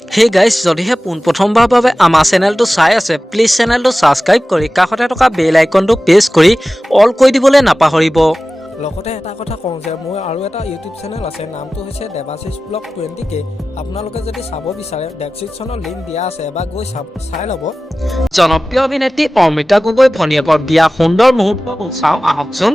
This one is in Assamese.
হে গাইজ, যদিহে পোনপ্ৰথমবাৰৰ বাবে আমাৰ চেনেলটো চাই আছে, প্লিজ চেনেলটো ছাবস্ক্ৰাইব কৰি কাষতে থকা বেল আইকনটো প্ৰেছ কৰি অল কৰি দিবলৈ নাপাহৰিব। লগতে এটা কথা কওঁ যে মোৰ আৰু এটা ইউটিউব চেনেল আছে, নামটো হৈছে দেৱাশিষ ব্লগ 20K। আপোনালোকে যদি চাব বিচাৰে ডেছক্ৰিপশ্যনত লিংক দিয়া আছে, এবাৰ গৈ চাই ল'ব। জনপ্ৰিয় অভিনেত্ৰী অমৃতা গগৈ ভনীয়েকৰ বিয়া সুন্দৰ মুহূৰ্ত চাওঁ আহকচোন।